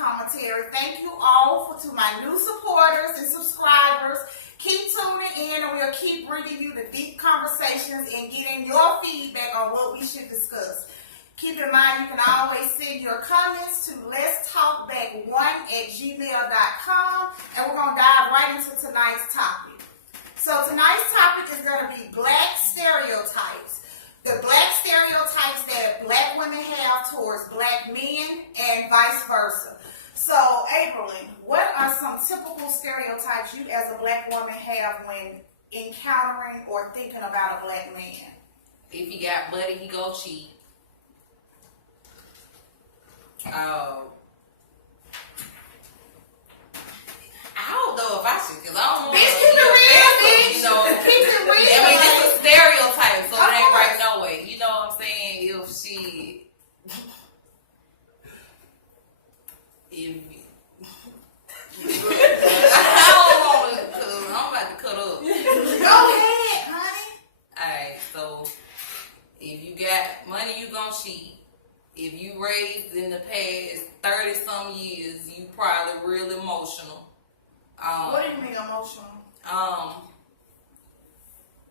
commentary. Thank you all to my new supporters and subscribers. Keep tuning in and we'll keep bringing you the deep conversations and getting your feedback on what we should discuss. Keep in mind, you can always send your comments to letstalkback1@gmail.com, and we're going to dive right into tonight's topic. So tonight's topic is going to be black stereotypes. The black stereotypes that black women have towards black men and vice versa. So, Aprilyn, what are some typical stereotypes you as a black woman have when encountering or thinking about a black man? If he got money, he go cheat. I don't know if I should, because I don't want to keep it real, bitch. You know, keep it real. I mean, it's a stereotype, so it ain't right no way. You know what I'm saying? I don't want to, because I'm about to cut up. Go ahead, honey. Alright, so if you got money, you gonna cheat. If you raised in the past 30-some years, you probably real emotional. What do you mean emotional?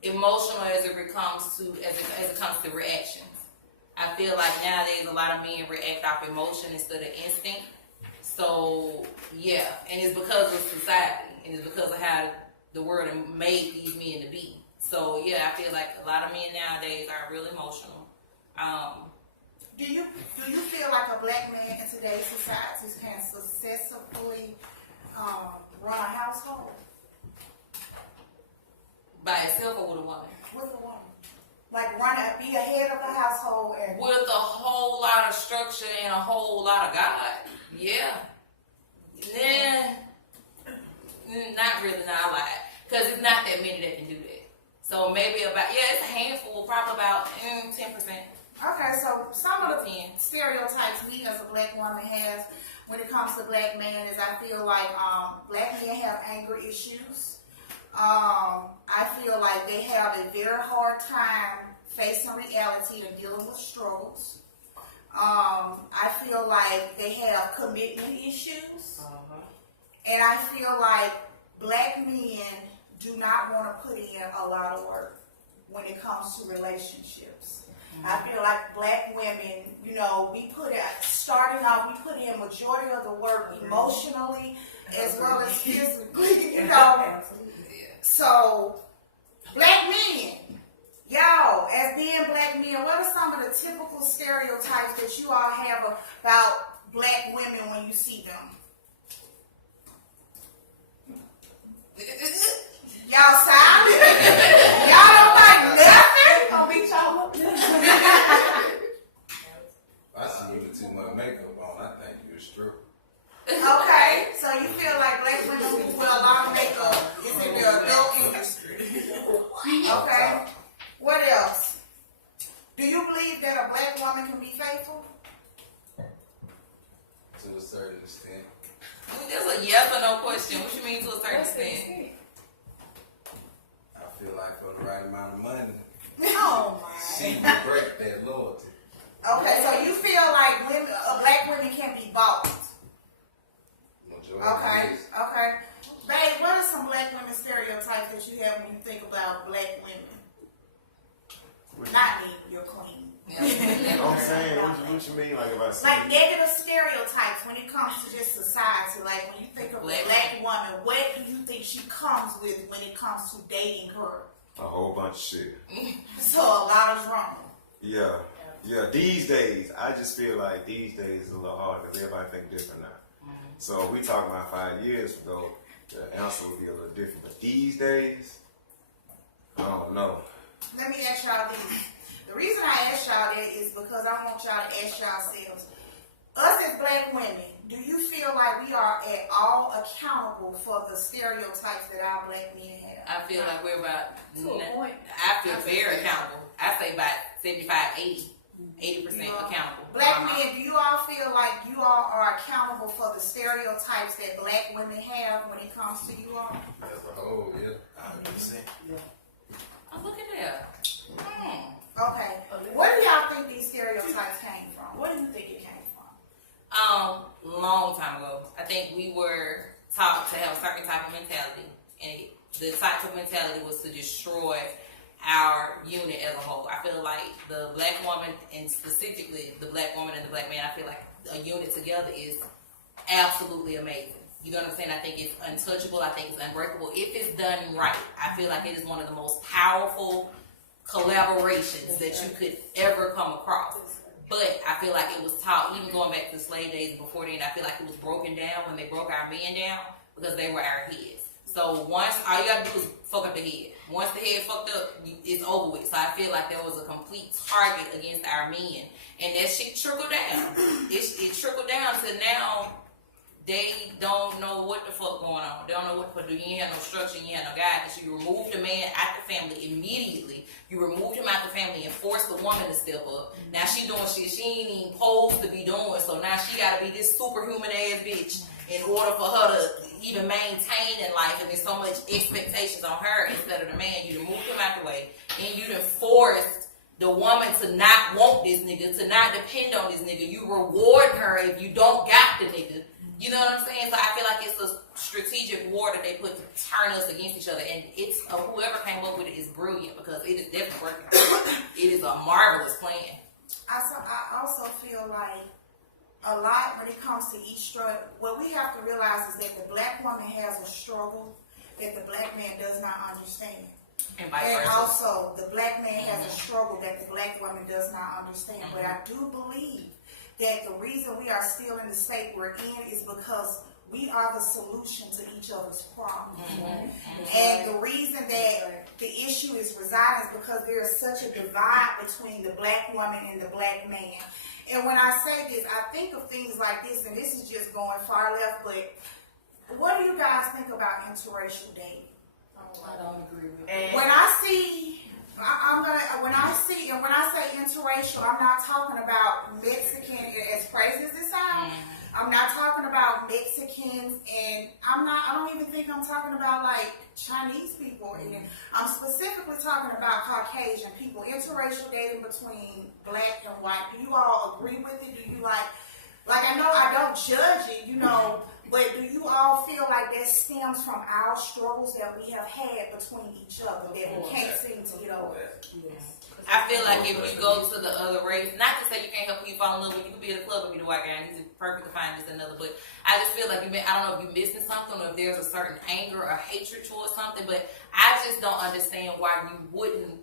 Emotional as it comes to reactions. I feel like nowadays a lot of men react off emotion instead of instinct. So yeah, and it's because of society, and it's because of how the world made these men to be. So yeah, I feel like a lot of men nowadays are real emotional. Do you feel like a black man in today's society can successfully run a household? By itself or with a woman? With a woman. Like be a head of the household and with a whole lot of structure and a whole lot of God. Yeah. Not really, not a lot. Because it's not that many that can do that. So maybe it's a handful, probably about 10%. Okay, so some of the stereotypes we as a black woman has when it comes to black men is I feel like black men have anger issues. I feel like they have a very hard time facing reality and dealing with struggles. I feel like they have commitment issues. And I feel like black men do not want to put in a lot of work when it comes to relationships. I feel like black women, we put in majority of the work emotionally as well as physically, So, black men, y'all, as being black men, what are some of the typical stereotypes that you all have about black women when you see them? Y'all silent? Y'all don't like nothing? I'll beat y'all up. I see you with too much makeup on. I think you're a stripper. Okay, so you feel like black women who wear a lot of makeup is in the adult industry. Okay, what else? Do you believe that a black woman can be faithful? To a certain extent. That's a yes or no question. What you mean to a certain extent? I feel like for the right amount of money, Oh my. she will break that loyalty. Okay, so you feel like black women can be bought. Okay. Babe, what are some black women stereotypes that you have when you think about black women? Not me, you're clean. I'm saying, what you mean, like about like negative stereotypes when it comes to just society. Like when you think of a black woman, what do you think she comes with when it comes to dating her? a whole bunch of shit. So a lot of drama. Yeah. These days, I just feel like these days is a little hard because everybody think different now. So if we talking about 5 years ago, the answer would be a little different. But these days, I don't know. Let me ask y'all this. The reason I ask y'all that is because I want y'all to ask yourselves, us as black women, do you feel like we are at all accountable for the stereotypes that our black men have? I feel like we're about, point. I feel very accountable. I say about 75, 80% accountable. Black men, do you all feel like you all are accountable for the stereotypes that black women have when it comes to you all? As a whole, yeah. 100%. Oh, look at that. Okay. Where do y'all think these stereotypes came from? What do you think it came from? long time ago. I think we were taught to have a certain type of mentality, and the type of mentality was to destroy our unit as a whole. I feel like the black woman, and specifically the black woman and the black man, I feel like a unit together is absolutely amazing. You know what I'm saying? I think it's untouchable. I think it's unbreakable if it's done right. I feel like it is one of the most powerful collaborations that you could ever come across. But I feel like it was taught, even going back to the slave days before then, I feel like it was broken down when they broke our men down because they were our heads. So once, all you gotta do is fuck up the head. Once the head fucked up, it's over with. So I feel like there was a complete target against our men. And that shit trickled down. It trickled down to now they don't know what the fuck going on. They don't know what to do. You ain't have no structure, you ain't have no guidance. So you removed the man out the family immediately. You removed him out the family and forced the woman to step up. Now she doing shit she ain't even supposed to be doing. So now she gotta be this superhuman ass bitch in order for her to even maintain in life. And there's so much expectations on her instead of the man. You done moved him out the way. And you done forced the woman to not want this nigga, to not depend on this nigga. You reward her if you don't got the nigga. You know what I'm saying? So I feel like it's a strategic war that they put to turn us against each other. And it's whoever came up with it is brilliant because it is definitely working. It is a marvelous plan. I also feel like a lot when it comes to each struggle, what we have to realize is that the black woman has a struggle that the black man does not understand. And also, the black man has a struggle that the black woman does not understand. But I do believe that the reason we are still in the state we're in is because we are the solution to each other's problems. And the reason that the issue is residing is because there is such a divide between the black woman and the black man. And when I say this, I think of things like this, and this is just going far left, but what do you guys think about interracial dating? I don't agree with that. When I see... when I say interracial, I'm not talking about Mexican, as crazy as it sounds. I'm not talking about Mexicans, and I don't even think I'm talking about like Chinese people. And I'm specifically talking about Caucasian people, interracial dating between black and white. Do you all agree with it? Do you like I know I don't judge it, but do you all feel like that stems from our struggles that we have had between each other that we can't seem to get over? Yes. I feel like if you go to the other race, not to say you can't help you fall in love with, you could be at a club and be the white guy and he's perfect to find this another, but I just feel like I don't know if you're missing something or if there's a certain anger or hatred towards something, but I just don't understand why you wouldn't.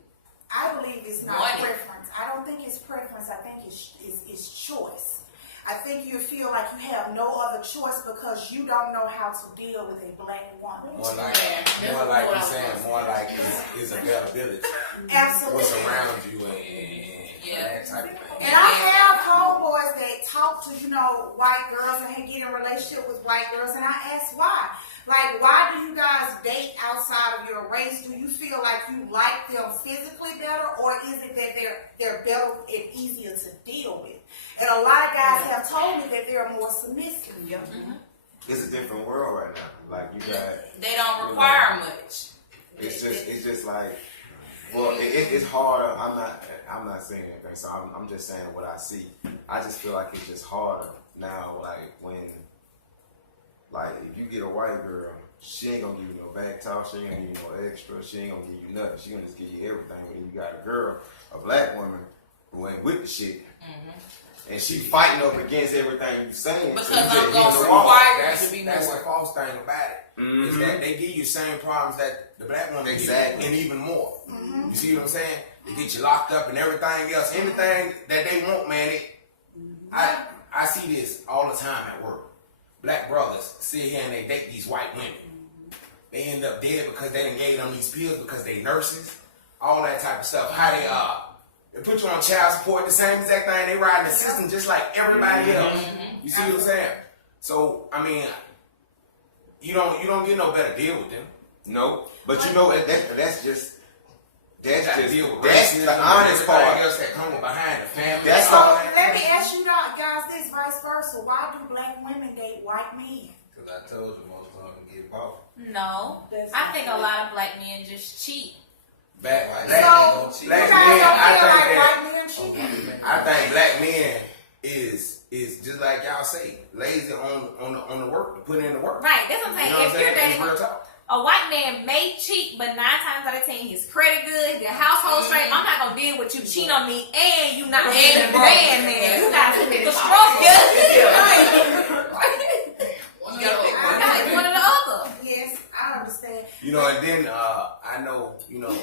I believe it's not preference. I don't think it's preference. I think it's choice. I think you feel like you have no other choice because you don't know how to deal with a black woman. More like you're saying, more like it's availability. Absolutely. What's around you and that type of thing. And I have homeboys that talk to, white girls and get in a relationship with white girls, and I ask why. Like, why do you guys date outside of your race? Do you feel like you like them physically better, or is it that they're better and easier to deal with? And a lot of guys have told me that they're more submissive. It's a different world right now. Like you got, they don't require much. It's just like, well, it's harder. I'm not saying anything, so I'm just saying what I see. I just feel like it's just harder now. Like when. Like, if you get a white girl, she ain't gonna give you no back talk, she ain't gonna give you no extra, she ain't gonna give you nothing, she gonna just give you everything. But then you got a girl, a black woman, who ain't with the shit, and she fighting up against everything you saying. Because so I'm gonna require you to be more. That's the false thing about it, is that they give you the same problems that the black woman get, and even more. You see what I'm saying? They get you locked up and everything else, anything that they want, man. I see this all the time at work. Black brothers sit here and they date these white women. They end up dead because they done gave them these pills because they nurses, all that type of stuff. How they put you on child support, the same exact thing. They ride the system just like everybody else. You see what I'm saying? So I mean, you don't get no better deal with them. No, but that's just the honest part. part. Else that come behind the family. That's let me ask you guys this, vice versa. Why do black women date white men? Because I told you most of them get bought. No, I think a lot of black men just cheat. Black men, I think black men is is just like y'all say, lazy on the work, to put in the work. Right, that's what I'm saying. You know what If I'm you're saying? dating It's real talk. a white man may cheat, but 9 times out of 10, his credit good, your household straight. I'm not gonna deal with you cheat on me and you not being a man. You gotta pick the struggle. You gotta pick one. You gotta pick one or the other. Yes, I understand. You know, and then I know, you know,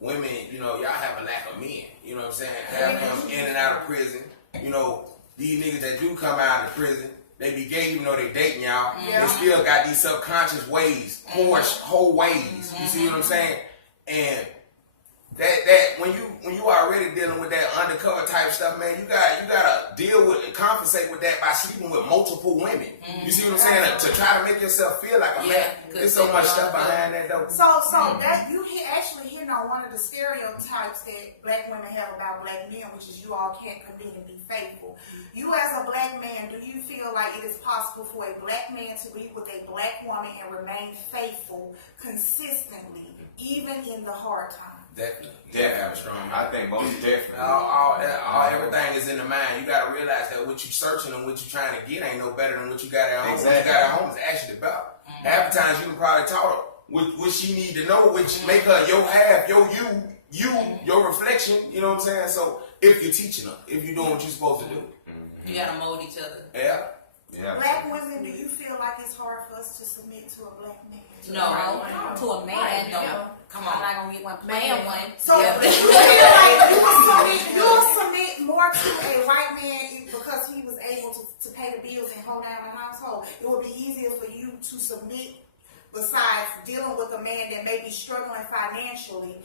women, you know, y'all have a lack of men. You know what I'm saying? Have them in and out of prison. You know, these niggas that do come out of prison, they be gay even though they dating y'all. Yeah. They still got these subconscious ways, whole ways. You see what I'm saying? And that when you already dealing with that undercover type stuff, man, you gotta deal with and compensate with that by sleeping with multiple women. You see what I'm saying? To try to make yourself feel like a man. There's so much stuff behind that though. So that you actually hitting on one of the stereotypes that black women have about black men, which is you all can't commit and be faithful. You as a black man, do you feel like it is possible for a black man to be with a black woman and remain faithful consistently, even in the hard times? Definitely. You gotta have a strong mind. I think most definitely. Everything is in the mind. You gotta realize that what you searching and what you trying to get ain't no better than what you got at home. Exactly. What you got at home is actually better. Half the times you can probably taught her what she need to know, which make her your half, your your reflection. You know what I'm saying? So if you're teaching her, if you're doing what you're supposed to do, You gotta mold each other. yeah. Black women, do you feel like it's hard for us to submit to a black man? No. To a man, No. no. Come I'm on. not gonna get one playing one. So Yeah. you feel like you'll submit more to a white man because he was able to pay the bills and hold down the household. It would be easier for you to submit besides dealing with a man that may be struggling financially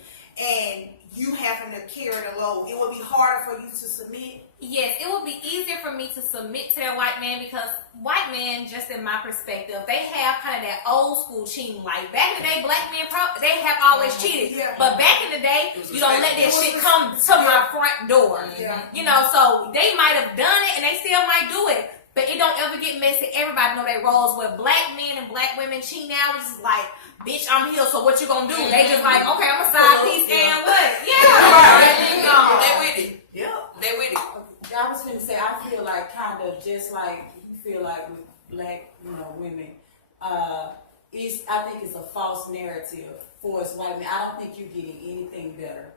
and you having to carry the load. It would be harder for you to submit. Yes, it would be easier for me to submit to that white man because white men, just in my perspective, they have kind of that old school cheating. Like back in the day, black men, they have always cheated. Yeah. But back in the day, you don't let that shit come to my front door. Yeah. You know, so they might have done it and they still might do it. But it don't ever get messy. Everybody know their roles. With black men and black women cheating now, it's just like, bitch, I'm here, so what you gonna do? They just like, okay, I'm a side piece and what? Yeah. They with it. Yeah. They with it. I was gonna say, I feel like kind of just like you feel like with black, women. I think it's a false narrative for us white men. I don't think you're getting anything better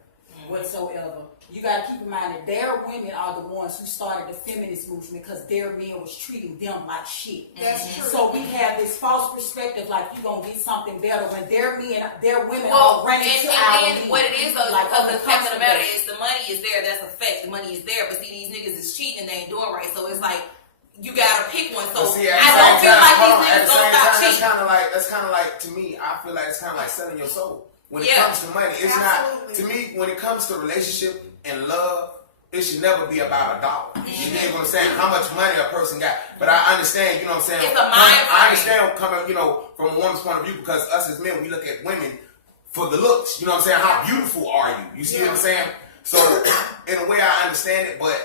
whatsoever. You gotta keep in mind that their women are the ones who started the feminist movement because their men was treating them like shit. That's true. So we have this false perspective like you gonna get something better when their women Well, are running to our and men. what it is though, Like, because the fact of the matter constantly. is the money is there. That's a fact. The money is there, but see, these niggas is cheating and they ain't doing right. So it's like you gotta pick one. So But see, at I the don't same feel time, like hold on, these at niggas the gonna same stop time, cheating. that's kind of like to me. I feel like it's kind of like selling your soul. When it Yeah. comes to money, it's Absolutely. not. To me, when it comes to relationship and love, it should never be about a dollar. You know what I'm saying? How much money a person got. But I understand, you know what I'm saying? It's a mind frame. I understand coming, from a woman's point of view, because us as men, we look at women for the looks. You know what I'm saying? How beautiful are you? You see what I'm saying? So, in a way, I understand it, but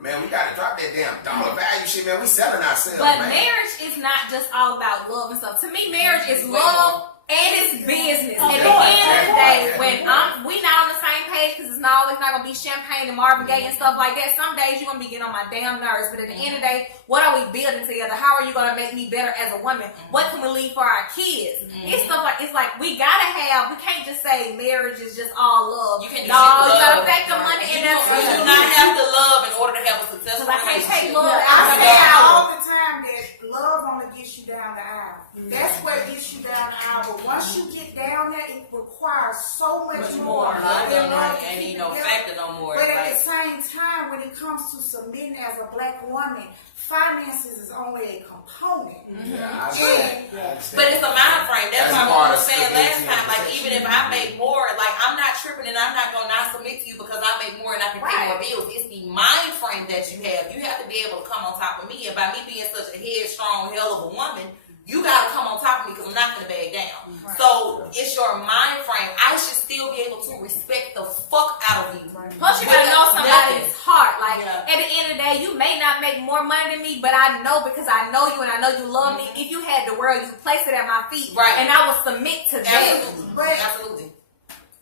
man, we gotta drop that damn dollar value shit, man. We selling ourselves, But man. marriage is not just all about love and stuff. To me, marriage is love and it's business. At the end of the day, when we not on the same page, because it's always not gonna be champagne and Marvin Gaye and stuff like that. Some days you're gonna be getting on my damn nerves. But at the end of the day, what are we building together? How are you gonna make me better as a woman? What can we leave for our kids? It's like we gotta have. We can't just say marriage is just all love. You can't No, you gotta love. factor money in there. You do not have to love in order to have a successful Because I can't take relationship. love I out of say that. all the time that love only gets you down the aisle. That's what gets you down the aisle. But once you get down there, it requires so much more. Love than love ain't to even no keep it factor no more. But at Like, the same time, when it comes to submitting as a black woman, finances is only a component. Yeah, I understand. but it's a mind frame. That's That's why part I of was saying last stability time. and Like, protection. even if I make more, like, I'm not tripping and I'm not going to not submit to you because I make more and I can pay more bills. It's the mind frame that you have. You have to be able to come on top of me. And by me being such a headstrong hell of a woman, you got to come on top of me because I'm not going to bag down. So it's your mind frame. I should still be able to respect the fuck out of you. Plus, you gotta know somebody's heart. Like, Yeah. at the end of the day, you may not make more money than me, but I know because I know you and I know you love me. If you had the world, you place it at my feet. Right. And I will submit to that. Absolutely. But- Absolutely.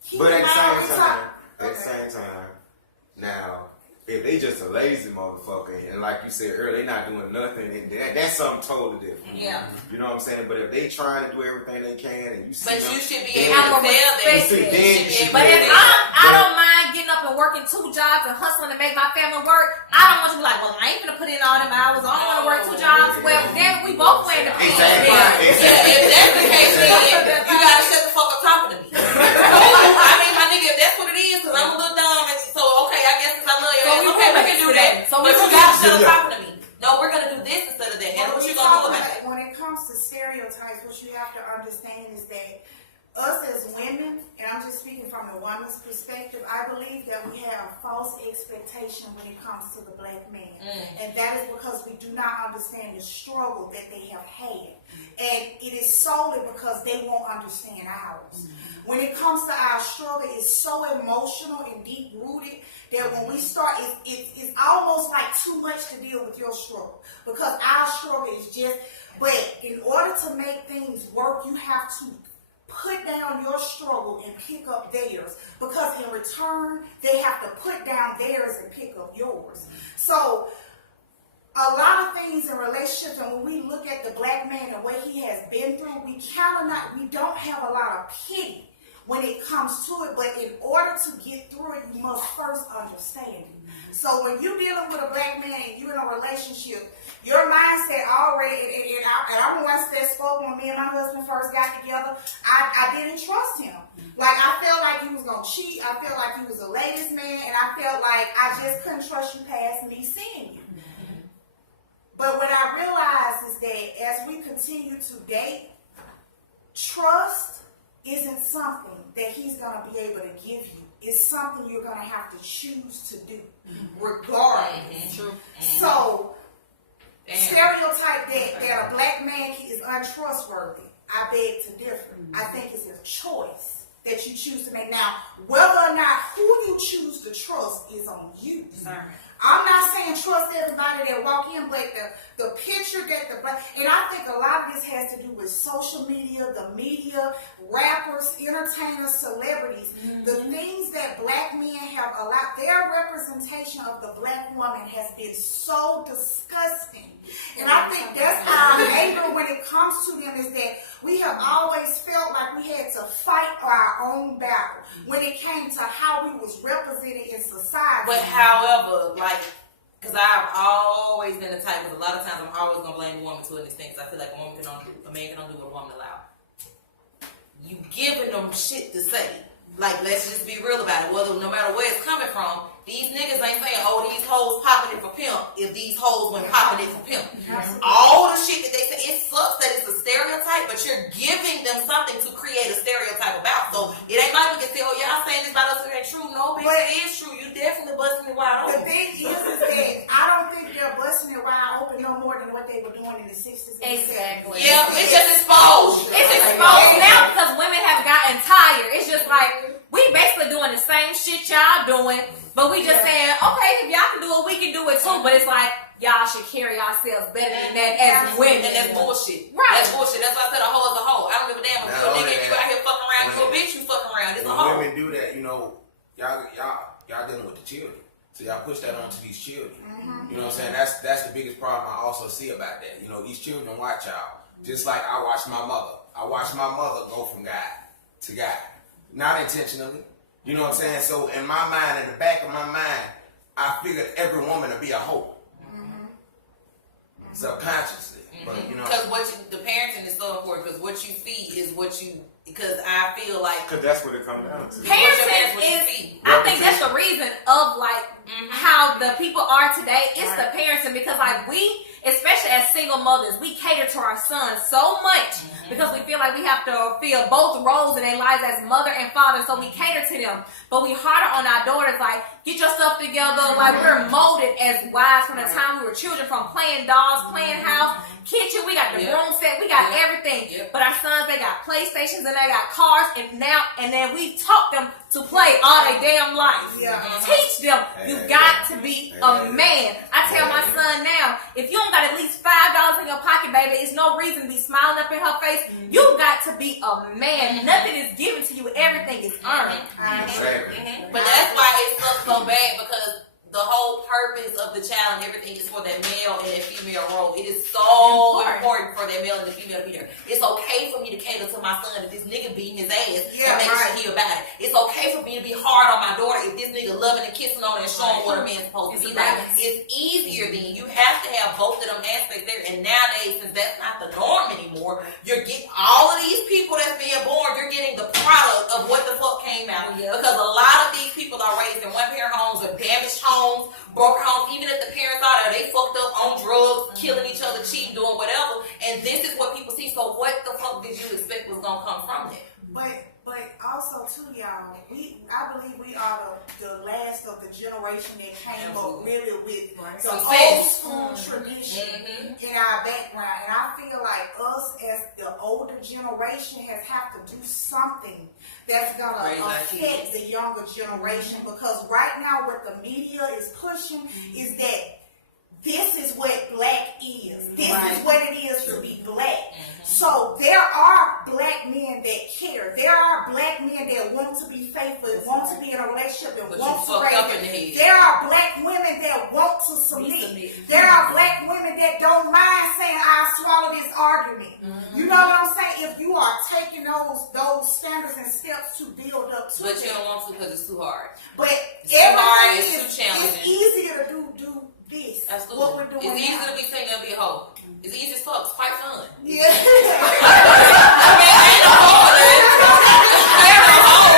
Keep But in at the mind, we same talk- time, now, if they just a lazy motherfucker, and like you said earlier, they not doing nothing, and that's something totally different. Yeah. You know what I'm saying? But if they trying to do everything they can, and you see But them, you should be then- able to tell respect them. it. Then But if Yeah. I don't mind getting up and working 2 jobs and hustling to make my family work, I don't want you to be like, well, I ain't gonna put in all them hours. I don't want to work 2 jobs. Well, then we both wear the Exactly. Yeah, if that's the case, then you gotta shut the fuck up talking to me. I mean, my nigga, if that's what it is, because I'm a little dumb, and so okay, I guess since I love you, So we okay, we can do that. So But we you can gotta shut up Yeah. talking to me. No, we're gonna do this instead of that. And what you gonna do about it? When it comes to stereotypes, what you have to understand is that us as women, and I'm just speaking from the woman's perspective, I believe that we have false expectation when it comes to the black man. And that is because we do not understand the struggle that they have had. And it is solely because they won't understand ours. When it comes to our struggle, it's so emotional and deep rooted that when we start, it's almost like too much to deal with your struggle, because our struggle is just, but in order to make things work, you have to put down your struggle and pick up theirs, because in return, they have to put down theirs and pick up yours. So a lot of things in relationships, and when we look at the black man and what he has been through, we don't have a lot of pity when it comes to it, but in order to get through it, you must first understand it. So when you're dealing with a black man and you're in a relationship, your mindset already, and I'm the one that spoke when me and my husband first got together, I didn't trust him. Like, I felt like he was going to cheat, I felt like he was a ladies' man, and I felt like I just couldn't trust you past me seeing you. But what I realized is that as we continue to date, trust isn't something that he's going to be able to give you. It's something you're going to have to choose to do, regardless. So, stereotype that a black man is untrustworthy, I beg to differ. I think it's a choice that you choose to make. Now, whether or not who you choose to trust is on you. I'm not saying trust everybody that walk in, but the picture that and I think a lot of this has to do with social media, the media, rappers, entertainers, celebrities. The things that black men have allowed, their representation of the black woman has been so disgusting. And I think that's our anger when it comes to them, is that we have always felt like we had to fight our own battle when it came to how we was represented in society. But however, like, because I've always been the type, because a lot of times I'm always going to blame the woman to an extent, because I feel like a man can only do what a woman allows. You giving them shit to say. Like, let's just be real about it. Whether, no matter where it's coming from, these niggas ain't saying, oh, these hoes popping it for pimp, if these hoes went popping it for pimp. All the shit that they say, it sucks that it's a stereotype, but you're giving them something to create a stereotype about. So it ain't like we can say, oh, y'all saying this about us, it ain't true. No, bitch, it is true. You definitely busting it wide open. The thing is that I don't think they're busting it wide open no more than what they were doing in the 60s and Exactly. 70s. Yeah, it's just exposed. It's exposed now because women have gotten tired. It's just like, we basically doing the same shit y'all doing, but we just saying, okay, if y'all can do it, we can do it too. But it's like, y'all should carry yourselves better than that as women. And that's bullshit. Right. That's bullshit. That's why I said a hoe is a hoe. I don't give a damn if you a nigga and you out here fucking around, you a bitch, you fucking around. It's a When hoe. women do that, you know, y'all dealing with the children. So y'all push that onto these children. You know what I'm saying? That's the biggest problem I also see about that. You know, these children watch y'all. Just like I watched my mother. I watched my mother go from guy to guy. Not intentionally. You know what I'm saying? So in my mind, in the back of my mind, I figured every woman to be a hoe. Subconsciously. But, you know. Because the parenting is so important, because what you see is what you, because I feel like Because that's what it comes down to. Parenting is, I think that's the reason of like how the people are today. It's the parenting, because like we, especially as single mothers, we cater to our sons so much because we feel like we have to fill both roles in their lives as mother and father. So we cater to them, but we harder on our daughters. Like, get your stuff together. Like, we're molded as wives from the time we were children, from playing dolls, playing house, kitchen. We got the room set. We got everything. But our sons, they got PlayStations and they got cars, and then we taught them to play all their damn life. Teach them you got to be a man. I tell my son now, if you don't got at least $5 in your pocket, baby, it's no reason to be smiling up in her face. You got to be a man. Nothing is given to you. Everything is earned. But that's why it sucks so bad, because the whole purpose of the child and everything is for that male and that female role. It is so important for that male and the female to be there. It's okay for me to cater to my son if this nigga beating his ass and make sure he about it. It's okay for me to be hard on my daughter if this nigga loving and kissing on her and showing what a man's supposed to be like. It's easier then. You have to have both of them aspects there. And nowadays, since that's not the norm anymore, you're getting all of these people that's being born, you're getting the product of what the fuck came out. Because a lot of these people are raised in one-parent homes or damaged homes, broke homes, even if the parents are there, they fucked up on drugs, killing each other, cheating, doing whatever. And this is what people see. So what the fuck did you expect was gonna come from that? But also too, y'all, I believe we are the last of the generation that came up really with the old school tradition in our background. And I feel like us as the older generation have to do something that's gonna affect the younger generation, because right now what the media is pushing is that this is what black is. This is what it is to be black. So there are black men that care. There are black men that want to be faithful, want to be in a relationship, and want to raise. There are black women that want to submit. There are black women that don't mind saying, "I swallow this argument." You know what I'm saying? If you are taking those standards and steps to build up to But you don't want to because it's too hard. But it's too hard, it's too it's challenging. easier to do this. Absolutely. What we're doing it's easy now. to be single and be a hoe. It's easy as fuck. It's quite fun. Yeah. I mean, I ain't no hoe. I ain't no hoe.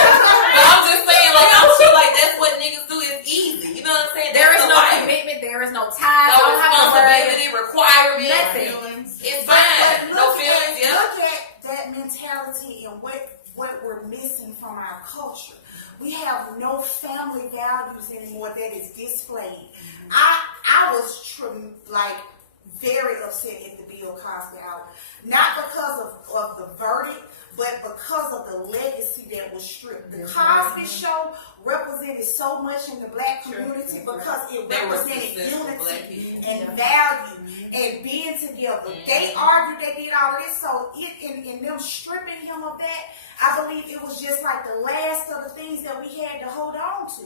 But I'm just saying, like, I'm sure, like, that's what niggas do. It's easy. You know what I'm saying? There is That's no the life. commitment. There is no time. No responsibility, requirement. Nothing. It's fine. But No look feelings, yeah. Look at that mentality and what we're missing from our culture. We have no family values anymore that is displayed. I was very upset at the Bill Cosby album, not because of the verdict, but because of the legacy that was stripped. The Cosby Show represented so much in the black community because it represented unity and value and being together. They argued, they did all of this, so in them stripping him of that, I believe it was just like the last of the things that we had to hold on to.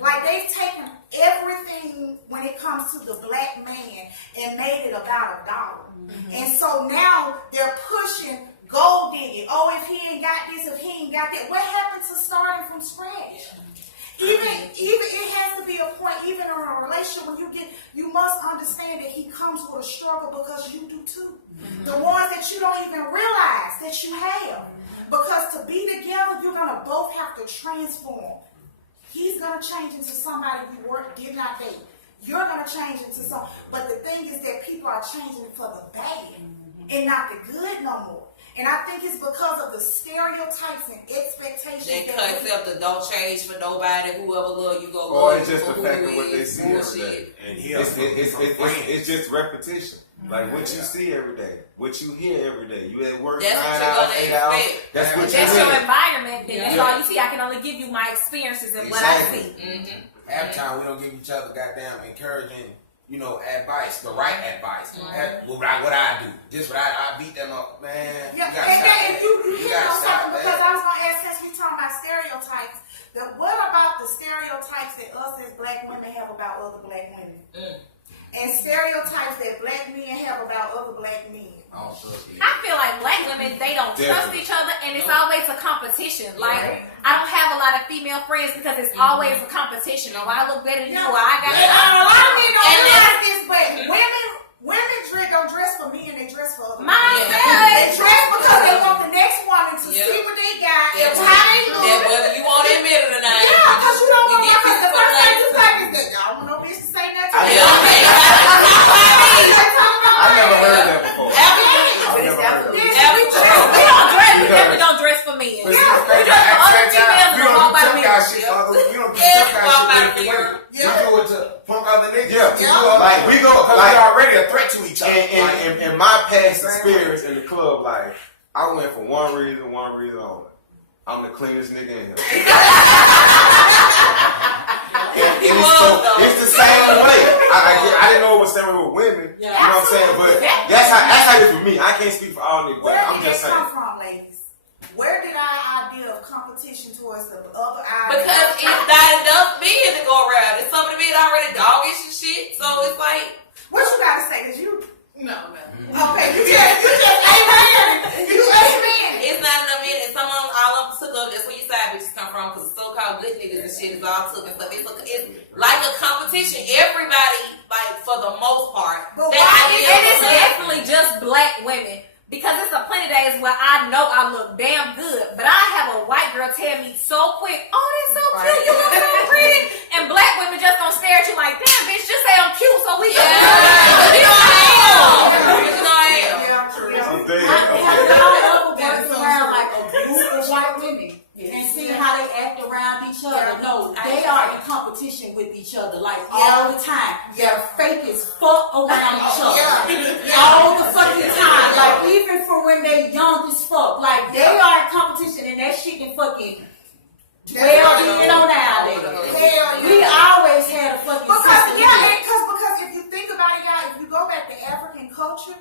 Like, they've taken everything when it comes to the black man and made it about $1. And so now they're pushing gold digging. Oh, if he ain't got this, if he ain't got that. What happened to starting from scratch? Even it has to be a point, even in a relationship, when you must understand that he comes with a struggle, because you do too. The ones that you don't even realize that you have. Because to be together, you're gonna both have to transform. He's gonna change into somebody you did not date. You're gonna change into some. But the thing is that people are changing for the bad and not the good no more. And I think it's because of the stereotypes and expectations. That concept of don't change for nobody, whoever love you go. Or it's just the fact of what they see every bullshit. day. And it's just repetition. Like what you see every day, what you hear every day. You at work 9 hours, 8 hours. That's what you That's hear. your environment. Then that's all you see. I can only give you my experiences and what I see. Half time we don't give each other goddamn encouraging, advice, the right advice. What I do, just what I beat them up, man. Yeah, you gotta stop that. you hit on something, because that. I was gonna ask, since we talking about stereotypes, what about the stereotypes that us as black women have about other black women? And stereotypes that black men have about other black men. I feel like black women, they don't trust each other, and it's always a competition. Like, I don't have a lot of female friends because it's always a competition. Or I look better than you, or I got A lot of men don't realize this, but women don't dress for me, and they dress for other women. They dress because they want the next woman to see what they got, and how they do it. Whether you want to admit it or not. Yeah, because you don't want to, because the first thing you say is that y'all want no bitch to say nothing. I never heard that before. We definitely don't dress for men. We dress for other females and walk by men. You don't do tough guy shit with women. You do it to punk other niggas. Like we go, like we're already a threat to each other. In my past experience in the club, like I went for one reason only. I'm the cleanest nigga in here. It's the same way. I didn't know it was same way with women. You know what I'm saying? But that's how it is with me. I can't speak for all niggas. Where I'm did just that saying. come from, ladies? Where did our idea of competition towards the other eye. Because it's not enough men to go around. It's some of the men already doggish and shit. So it's like, What you gotta say? Cause you. no. Okay, you just amen. You amen. It's not enough men. And some of them, all of them took up. That's where your side bitches come from. Because the so-called good niggas and shit is all took and stuff. It's like a competition. Everybody, like for the most part, But And it's definitely just black women. Because it's a plenty days where I know I look damn good, but I have a white girl tell me so quick, "Oh, that's so cute, you look so pretty," and black women just don't stare at you like, "Damn, bitch, just say I'm cute, so we can." I'm dead. Have y'all ever worked around like a group of white women and see how they act around each other? No, they are in competition with each other like all the time. They're fake as fuck around each other all the fucking time. Like even for when they young as fuck, like they are in competition and that shit can fucking dwell even on nowadays. We always had a fucking system. Because if you think about it, y'all, if you go back to African culture,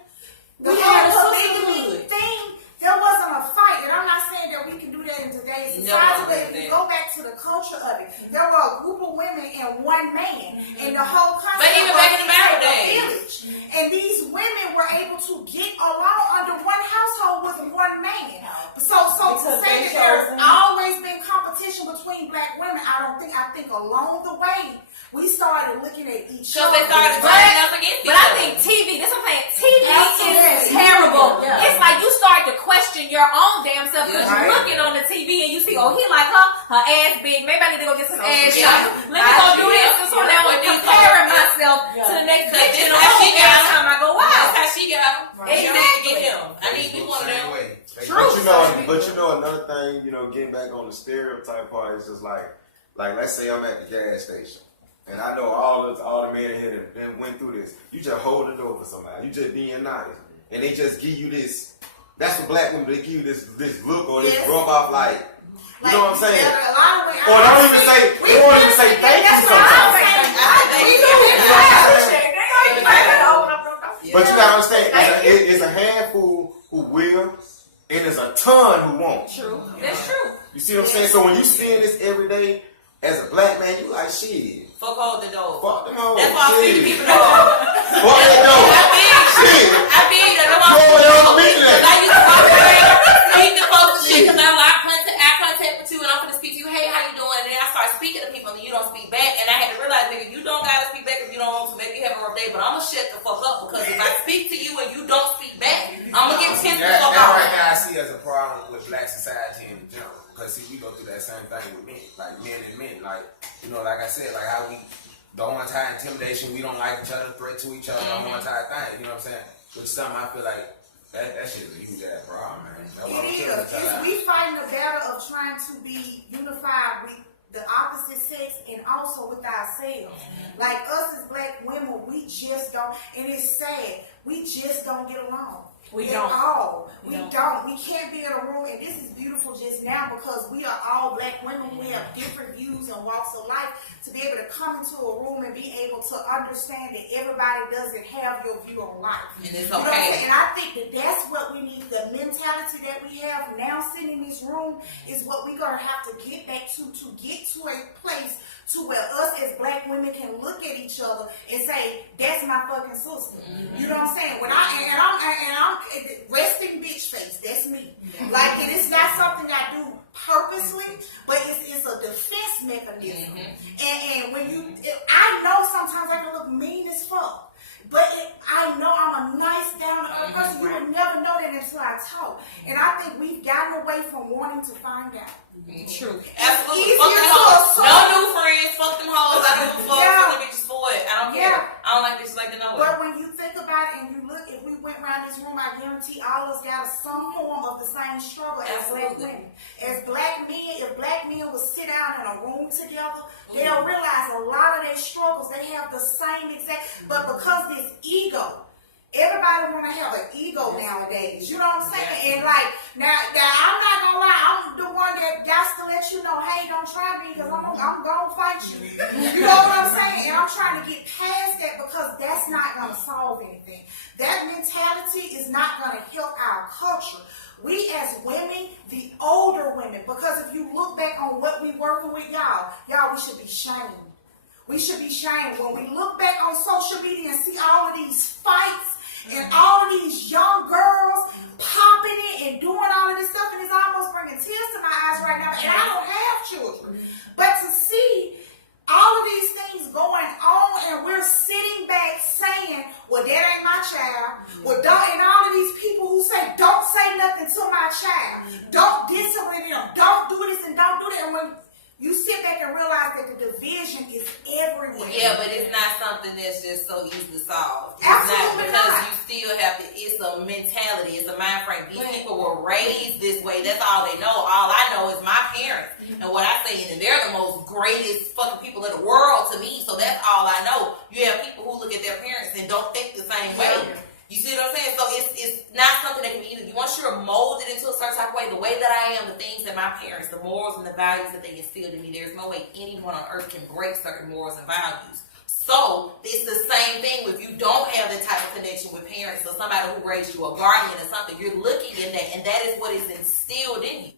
We the had a whole sisterhood. polygamy thing, there wasn't a fight. And I'm not saying that we can do that in today's society, but if you go back to the culture of it, there were a group of women and one man, and the whole concept But even back in the battle was a days. village. And these women were able to get along under one household with one man. So to Because say they that there's chose them. always been competition between black women, I think along the way we started looking at each So other. they started turning up against But each I other. think TV, this I'm saying, TV Absolutely. is terrible. Yeah. It's like you start to question your own damn self because Yeah. you're looking on the TV and you see, oh, he like her ass big. Maybe I need to go get some ass yeah. shots. Let me go do this. And so now I'm comparing myself to the next bitch in the room every time I go That's out. how she got him. Right. She need to get him. I need to be one of them. But you know another thing, getting back on the stereotype part is just like let's say I'm at the gas station and I know all the men in here that went through this. You just hold the door for somebody. You just being nice, and they just give you this. That's the black women. They give you this look or this rub off like. You know what I'm saying? A lot of women, Or don't even say thank you sometimes. But you gotta understand, it's a handful who will, and there's a ton who won't. True. That's true. You see what I'm saying? So when you seeing this every day as a black man, you like shit. Fuck hold the door. Fuck them hoes. That's why I'm Shit. speaking people know. Fuck that door. Shit. I feel that. Go over there on the meeting. Because I used to walk around, speak to folks and shit, because I'm like, eye contact with you, and I'm going to speak to you, hey, how you doing? And then I start speaking to people, and you don't speak back, and I had to realize, nigga, you don't got to speak back if you don't want to. Maybe you have a rough day, but I'm going to shut the fuck up, because if I speak to you and you don't speak back, I'm going to get 10 That fuck right off. there I see as a problem with black society in general. Because see, we go through that same thing with men, like men and men. Like, like I said, like how we don't want to tie intimidation, we don't like each other, threat to each other, don't want to tie thing, you know what I'm saying? Which is something I feel like that shit is a huge ass problem, man. That's what I'm It killing each other. is. We fighting the battle of trying to be unified with the opposite sex and also with ourselves. Like us as black women, we just don't, and it's sad, we just don't get along. We at don't. all. We don't. We can't be in a room, and this is beautiful just now because we are all black women. We have different views and walks of life to be able to come into a room and be able to understand that everybody doesn't have your view on life. And it's You know what I'm okay. saying? And I think that that's what we need. The mentality that we have now sitting in this room is what we're going to have to get back to get to a place to where us as black women can look at each other and say, that's my fucking sister. You know what I'm saying? When I'm resting bitch face, that's me. Like, and it's not something I do purposely, but it's a defense mechanism. And when I know sometimes I can look mean as fuck, but I know I'm a nice down to earth person. You would never know that until I talk. And I think we've gotten away from wanting to find out. True. It's Absolutely. easier Fuck them to hoes. assume. No new friends. Fuck them hoes. I don't give a fuck. Yeah. Fuck them bitches for it. I don't care. I don't like bitches like to know it. But when you think about it and you look, if we went around this room, I guarantee all of us got some form of the same struggle as black women. As black men, if black men would sit down in a room together, they'll realize a lot of their struggles, they have the same exact, but because this ego, everybody want to have an ego nowadays. You know what I'm saying? And like, now I'm not going to lie, I'm the one that got to let you know, hey, don't try me because I'm going to fight you. You know what I'm saying? And I'm trying to get past that because that's not going to solve anything. That mentality is not going to help our culture. We as women, the older women, because back on what we working with, y'all, we should be shamed. We should be shamed when we look back on social media and see all of these fights and all of these young girls popping it and doing all of this stuff, and it's almost bringing tears to my eyes right now. And I don't have children, but to see all of these things going on, and we're sitting back saying, well, that ain't my child. Well, don't, and all of these people who say, don't say nothing to my child. Don't discipline them. Don't do this and don't do that. And when you sit back and realize that the division is everywhere. Yeah, but it's not something that's just so easily solved. It's Absolutely not, because not. you still have to, it's a mentality, it's a mind frame. These people were raised this way. That's all they know. All I know is my parents. And what I say, and they're the most greatest fucking people in the world to me. So that's all I know. You have people who look at their parents and don't think the same way. You see what I'm saying? So it's not something that can be either. Once you're molded into a certain type of way, the way that I am, the things that my parents, the morals and the values that they instilled in me, there's no way anyone on earth can break certain morals and values. So it's the same thing if you don't have that type of connection with parents or somebody who raised you, a guardian or something. You're looking in that, and that is what is instilled in you.